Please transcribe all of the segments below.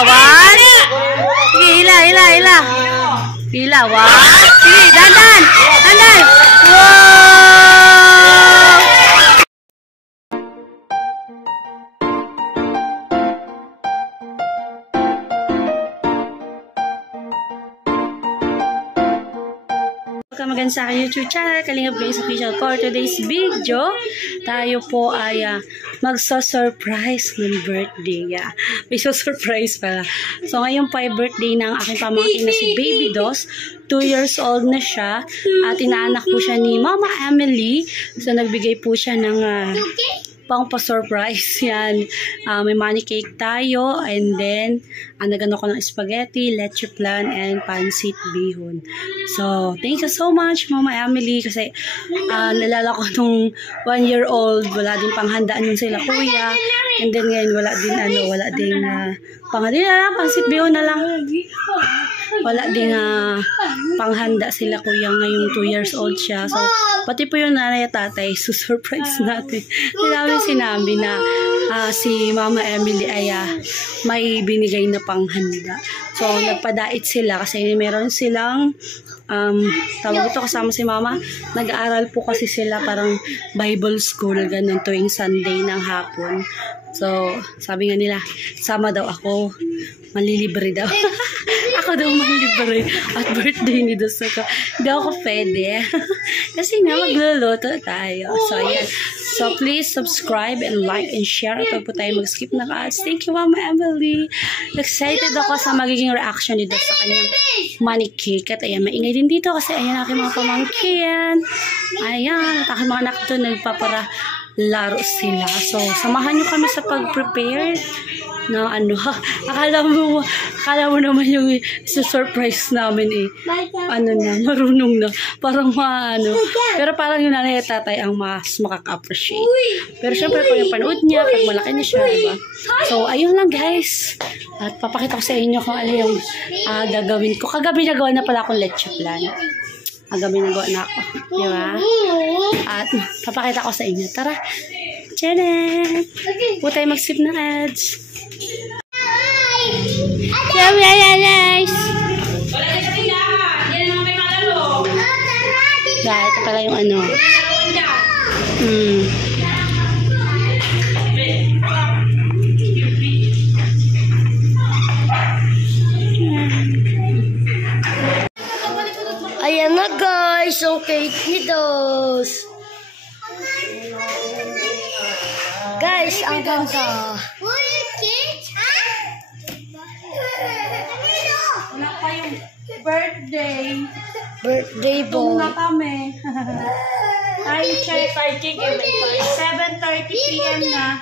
One. Sige, hila. Hila, one. Sige, dandan. Wow! Welcome again sa aking YouTube channel, Kalingap Guys Official. For today's video, tayo po ay magso-surprise ng birthday. May so-surprise pala. So, ngayon po ay birthday ng aking pamangkin na si Baby Dos. 2 years old na siya. At inaanak po siya ni Mama Emily. So, nagbigay po siya ng pang pa-surprise yan. May money cake tayo, and then nagano ko ng spaghetti, leche plan, and pancit bihon. So, thank you so much, Mama Emily, kasi nalala ko nung 1-year-old, wala din panghandaan yung sila kuya, and then ngayon wala din pancit bihon na lang. Wala din panghanda sila kuya ngayong 2 years old siya. So, pati po yung nanay at tatay, surprise natin. Sinabi na si Mama Emily ay may binigay na panghanda. So, nagpadait sila kasi meron silang tawag ito kasama si Mama. Nag-aaral po kasi sila parang Bible school, ganun tuwing Sunday ng hapon. So, sabi nga nila, sama daw ako. Malilibre daw. Ako daw malilibre. At birthday ni Dos ako. Hindi ako pwede. Kasi nga magluluto tayo. So, ayan. So, please subscribe and like and share. At huwag po tayo mag-skip ng ads. Thank you, Mama Emily. Excited ako sa magiging reaction ni Dos sa kanyang money cake. At ayan, maingay din dito kasi ayan aking mga pamangkin. Ayan. At aking mga anak doon nagpapara laro sila. So, samahan nyo kami sa pag-prepare na akala mo naman yung surprise namin marunong na. Parang pero parang yung nanay at tatay ang mas makaka-appreciate. Pero syempre, pag yung panood niya, pag malaki na siya, diba? So, ayun lang guys. At papakita ko sa inyo kung ano yung gagawin ko. Kagabi nagawa na pala akong leche plan. Kagabi nagawa na ako. Diba? At papakita ko sa inyo. Tara! Janet! Huwag tayo mag-skip ng ads. Guys! Dahil ito pala yung Ayan na guys, yung cake ni Dos. Guys, ang ganda. Wala pa yung birthday boy. Tung na kami. Time check, 7:30 p.m. na.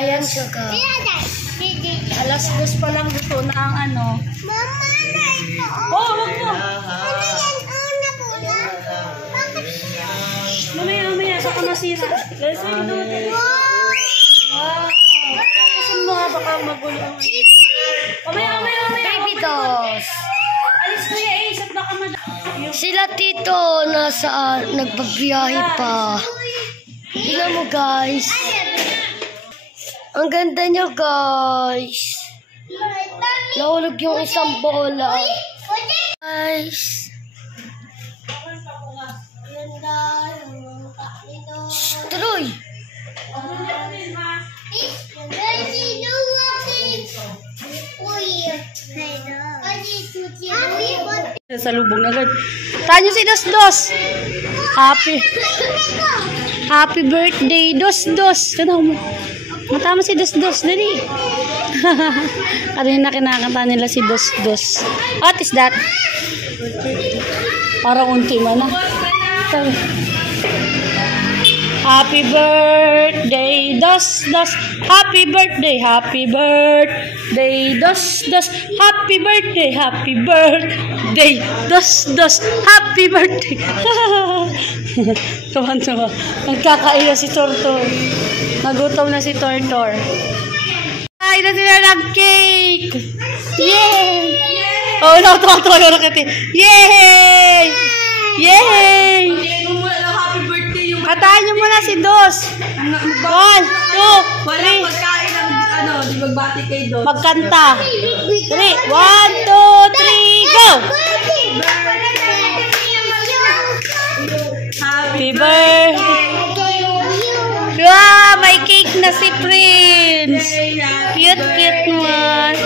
Ayan siya ka. Alas 2 pa lang gusto na ang wag mo. Mamaya, saka masira. Wow. Kasin mo baka magulo. Mamaya. Baby Dos. Alis ko yung isip, baka sila tito nagbabiyahe pa. Tingnan mo guys. Ang ganda niya guys. Nahulog yung isang bola. Guys. Tuloy. Sa lubong na agad. Tanyo si Dos. Happy birthday, Dos. Kanaw mo. Matama si Dos. Dali. Kanina kinakanta nila si Dos. What is that? Parang unti man na. Happy birthday, Dos. Happy birthday, Dos. Happy birthday, Dos. Happy birthday. Tuwan. Nagkakain na si Tortor. Nagutom na si Tortor. Ay, na sila ng cake. Yay! Oh, natuwa yung rakete. Yay! Kataan nyo muna si Dos. 1, 2, 3. di magbati kayo doon. Magkanta. 3, 1, 2, 3, go! Happy birthday! Wow, may cake na si Prince. Cute naman.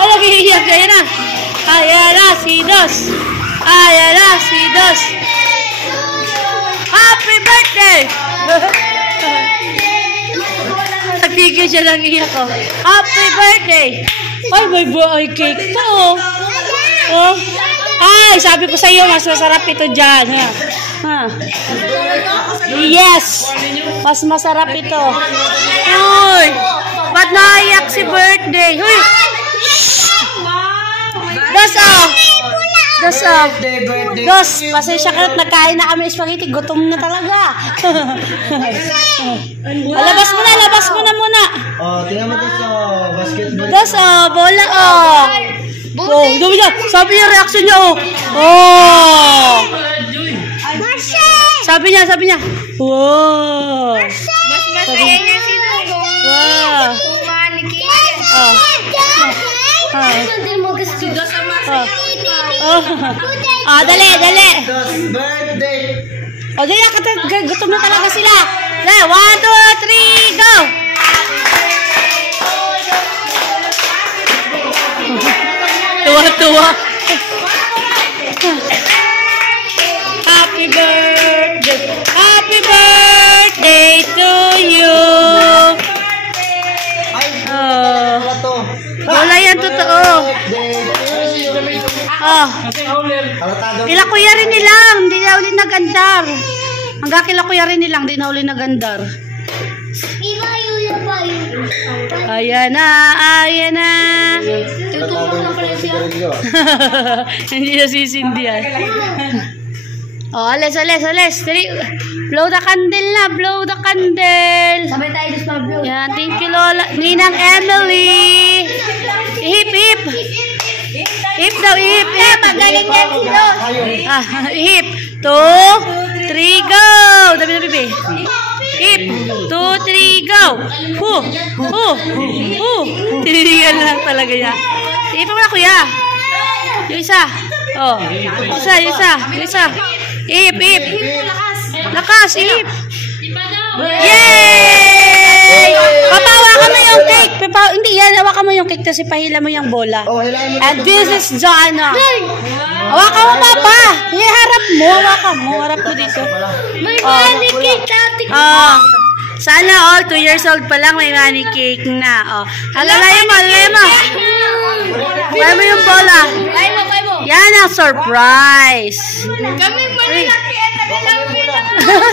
Oh, nag-iiyak. Ayan na. Ayan na, si Dos. Ayan na, si Dos. Happy birthday! Nagtigil siya ng iyak ko. Happy birthday! Ay, may cake to. Oh. Ay, sabi ko sa iyo, mas masarap ito dyan. Ha? Yes! Mas masarap ito. Uy! Ba't naiyak si birthday? Uy! Dos, oh! Dos, oh! Dos, pasensya ka na, nagkain na kami spaghetti. Gutom na talaga. Labas mo na muna. Oh, tingnan mo dito, basketball. Dos, oh! Bola, oh! Oh, dami niya. Sabi niya, reaction niya, oh! Oh! Sabi niya. Wow! Mas masaya niya si Dogo. Wow! Oh. Si Dos ang masaya. Oh. Oh, dali. Birthday! O, dali, gutom na talaga sila. Dali, 1, 2, 3, go! Tuwa. Happy birthday to you. Oh. Wala yan, totoo. Oh. Kila kuya rin nilang, hindi na uli nagandar. Hanggang kila kuya rin nilang, hindi na uli nagandar. Ayan na. Hindi na sisindihan. Oh, alis. Blow the candle. Sabay tayo sa blow. Yan, thank you, Lola. Ninang Emily. Hip. Hip daw. Magaling yan si Dos. Hip. 2, 3, go. Dabi. Hip. 2, 3, go. Tininigan lang talaga niya. Hip mo na, kuya. Yung isa. Oh. Isa. Hip. Lakas, hip. Yay! Papawakan mo yung cake. Hindi yan, hawakan mo yung cake kasi pahila mo yung bola. Oh, hilahin mo. And this is Jana. Hawakan mo, Papa. Harap mo. Harap mo dito. May money cake dati. Sana all 2 years old pa lang may money cake na. Halalayan mo. Kaya mo yung bola. Kaya mo. Yan ang surprise. Kami malaki at nagalawin.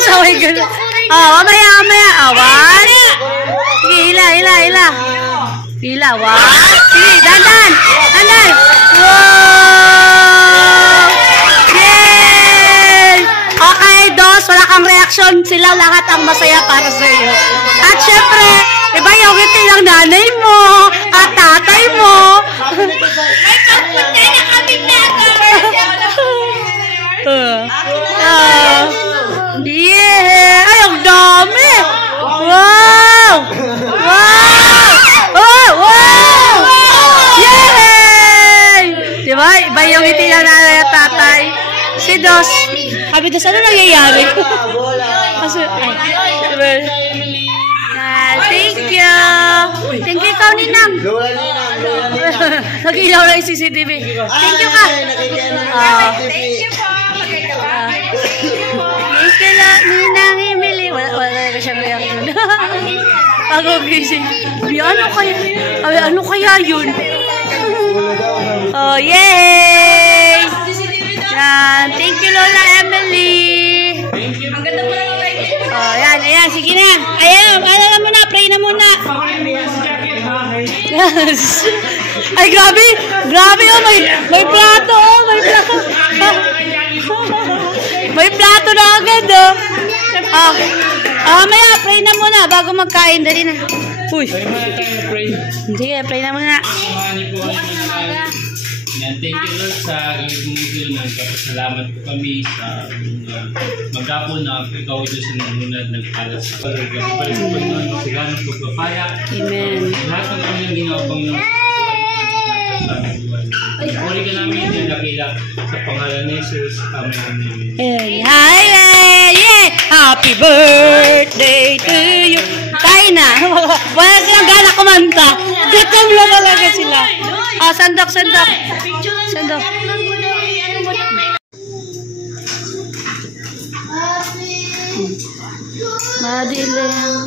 Saway gano'n. Mamaya. 1. Sige, hila. Hila, 1. Sige, dandan. Wow! Yay! Okay, Dos, wala kang reaction. Sila lahat ang masaya para sa iyo. At syempre, iba yung ngiti ng nanay mo at tatay mo. May pagpunta na kami Yeah! Ay, ang dami! Wow! Yay! Diba? Iba yung ngiti ng nanay at tatay. Si Dos. Sabi Dos, ano nangyayari? Kasi, thank you. Thank you, ikaw, Ninang. Nag-ilaw na yung CCTV. Thank you ka. Thank you po. Thank you, Ninang Emily. Wala ka siyang reaction. Pag-ogising. Ano kaya yun? Oh, yay! Thank you, Lola Emily. Ang ganda po lang tayo. Oh, ayan. Sige na. Ayan, pray na muna. Yes. Ay, grabe, oh, may plato, oh, may plato na agad, oh. Maya, pray na muna bago magkain, dali na. Uy. Sige, pray na muna. And thank you Lord sa ganitong video na nagpapasalamat po kami sa maghapon na ikaw ito sa nangunad nagpalas sa pagkakas. Balik po Panginoon, magsiganong pagpapaya. Amen. Lahat ng kanilang ginawa Panginoon sa aming buhay. Puri ka namin yung dakila sa pangalan ni Jesus. Amen. Hi, yeah! Happy birthday to you! Kain na! Wala silang gana kumanta. Gutom lang talaga sila. Oh, sandok, sandok. Sandok. Madilim.